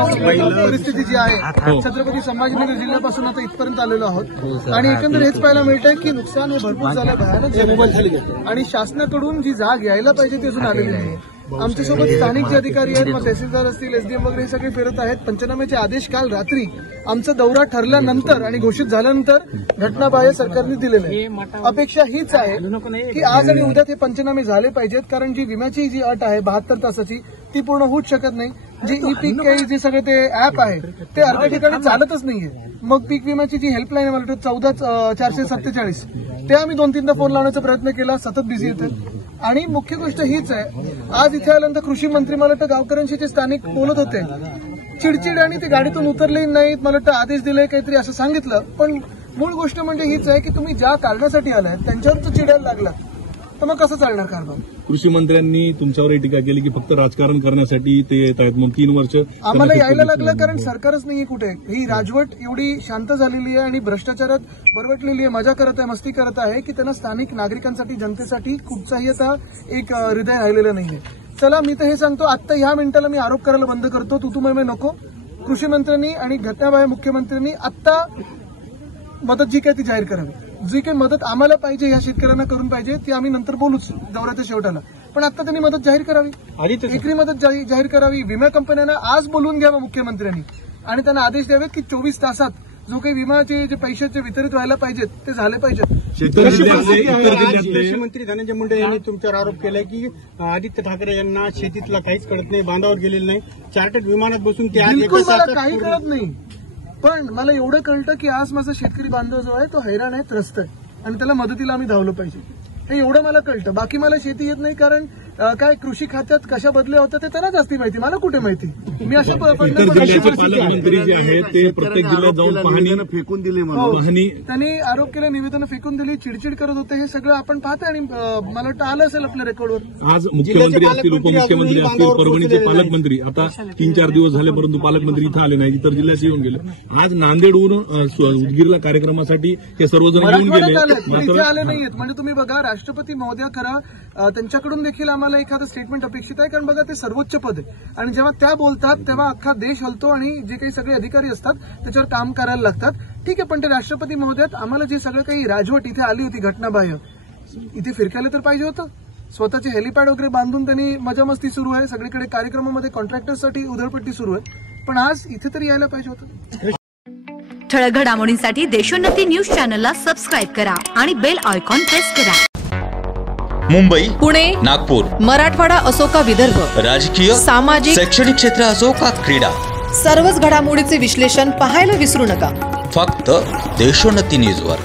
परिस्थिती जी आहे छत्रपती संभाजीनगर जिल्ह्यापासून आता इथपर्यंत आलेलो आहोत आणि एकंदर हेच पाहायला मिळतंय की नुकसान हे भरपूर झालं, भयानक झालं आणि शासनाकडून जी जाग यायला पाहिजे ती अजून आलेली नाही। आमच्यासोबत स्थानिक जे अधिकारी आहेत, मग तहसीलदार असतील, एसडीएम वगैरे हे सगळे फिरत आहेत। पंचनाम्याचे आदेश काल रात्री आमचा दौरा ठरल्यानंतर आणि घोषित झाल्यानंतर घटनाबाह्य सरकारने दिलेले आहे। अपेक्षा हीच आहे की आज आणि उद्या ते पंचनामे झाले पाहिजेत, कारण जी विम्याची जी अट आहे 72 तासाची ती पूर्ण होऊच शकत नाही। जी ई पीक काही जे सगळे ते ऍप आहे ते अर्ध्या ठिकाणी चालतच नाहीये। मग पीक विम्याची जी हेल्पलाईन आहे मला 14,447 ते आम्ही 2-3दा फोन लावण्याचा प्रयत्न केला, सतत बिझी येतात। आणि मुख्य गोष्ट हीच आहे, आज इथे आल्यानंतर कृषी मंत्री मला वाटतं गावकऱ्यांशी जे स्थानिक बोलत होते, चिडचिड आणि ते गाडीतून उतरले नाहीत, मला वाटतं आदेश दिले काहीतरी असं सांगितलं। पण मूळ गोष्ट म्हणजे हीच आहे की तुम्ही ज्या कारणासाठी आलाय त्यांच्यावर चिडायला लागला तर मग कसं चालणार कारभार? कृषी मंत्र्यांनी तुमच्यावर टीका केली की फक्त राजकारण करण्यासाठी ते येत आहेत, मग 3 वर्ष आम्हाला यायला लागलं कारण सरकारच नाहीये कुठे। ही राजवट एवढी शांत झालेली आहे आणि भ्रष्टाचारात बरवटलेली आहे, मजा करत आहे, मस्ती करत आहे की त्यांना स्थानिक नागरिकांसाठी, जनतेसाठी कुठचाही आता एक हृदय राहिलेलं नाहीये। चला, मी तर हे सांगतो, आत्ता ह्या मिनिटाला मी आरोप करायला बंद करतो, तू मै नको। कृषी मंत्र्यांनी आणि घटनाबाह्य मुख्यमंत्र्यांनी आत्ता मदत जी काय ती जाहीर करावी। जी काही मदत आम्हाला पाहिजे, या शेतकऱ्यांना करून पाहिजे, ती आम्ही नंतर बोलूच दौऱ्याच्या शेवटाला। पण आता त्यांनी मदत जाहीर करावी, एकरी मदत जाहीर करावी। विमा कंपन्यांना आज बोलवून घ्यावं मुख्यमंत्र्यांनी आणि त्यांना आदेश द्यावेत की 24 तासात जो काही विमाचे जे पैशाचे वितरित व्हायला पाहिजेत ते झाले पाहिजेत। कृषी मंत्री धनंजय मुंडे यांनी तुमच्यावर आरोप केलाय की आदित्य ठाकरे यांना शेतीतला काहीच कळत नाही, बांधावर गेलेलं नाही, चार्टर्ड विमानात बसून ते बिलकुल मला काही कळत नाही। पण मला एवढं कळतं की आज माझा शेतकरी बांधव जो आहे तो हैराण आहे, त्रस्त आहे आणि त्याला मदतीला आम्ही धावलं पाहिजे, हे एवढं मला कळतं। बाकी मला शेती येत नाही, कारण काय कृषी खात्यात कशा बदल्या होत्या ते त्यांना जास्ती माहिती, मला कुठे माहिती। मी अशा पालकमंत्री जे आहेत ते प्रत्येक जिल्ह्यात जाऊन पाहणी फेकून दिली, त्यांनी आरोप केले, निवेदनं फेकून दिली, चिडचिड करत होते, हे सगळं आपण पाहतोय आणि मला वाटतं आलं असेल आपल्या रेकॉर्डवर। आज मुख्यमंत्री असतील, उपमुख्यमंत्री असतील, परभणीचे पालकमंत्री आता 3-4 दिवस झाले परंतु पालकमंत्री इथं आले नाही, इतर जिल्ह्यात येऊन गेले। आज नांदेडहून उदगीरला कार्यक्रमासाठी हे सर्वजण येऊन गेले, आले नाहीत। म्हणजे तुम्ही बघा, राष्ट्रपती महोदया खरं त्यांच्याकडून देखील आम्हाला एखादं स्टेटमेंट अपेक्षित आहे, कारण बघा ते सर्वोच्च पद आहे आणि जेव्हा त्या बोलतात तेव्हा अख्खा देश हलतो आणि जे काही सगळे अधिकारी असतात त्याच्यावर काम करायला लागतात। ठीक आहे, पण ते राष्ट्रपती महोदयात आम्हाला जे सगळं काही राजवट इथे आली होती घटनाबाह्य, इथे फिरकायला तर पाहिजे होतं। स्वतःचे हेलिपॅड वगैरे बांधून त्यांनी मजा मस्ती सुरू आहे, सगळीकडे कार्यक्रमामध्ये कॉन्ट्रॅक्टरसाठी उधळपट्टी सुरू आहे, पण आज इथे तरी यायला पाहिजे होतं। ठळक घडामोडींसाठी देशोन्नती न्यूज चॅनलला सबस्क्राईब करा आणि बेल आयकॉन प्रेस करा। मुंबई, पुणे, नागपूर, मराठवाडा असो का विदर्भ, राजकीय, सामाजिक, शैक्षणिक क्षेत्र असो का क्रीडा, सर्वच घडामोडीचे विश्लेषण पाहायला विसरू नका। फक्त देशोन्नती न्यूजवर।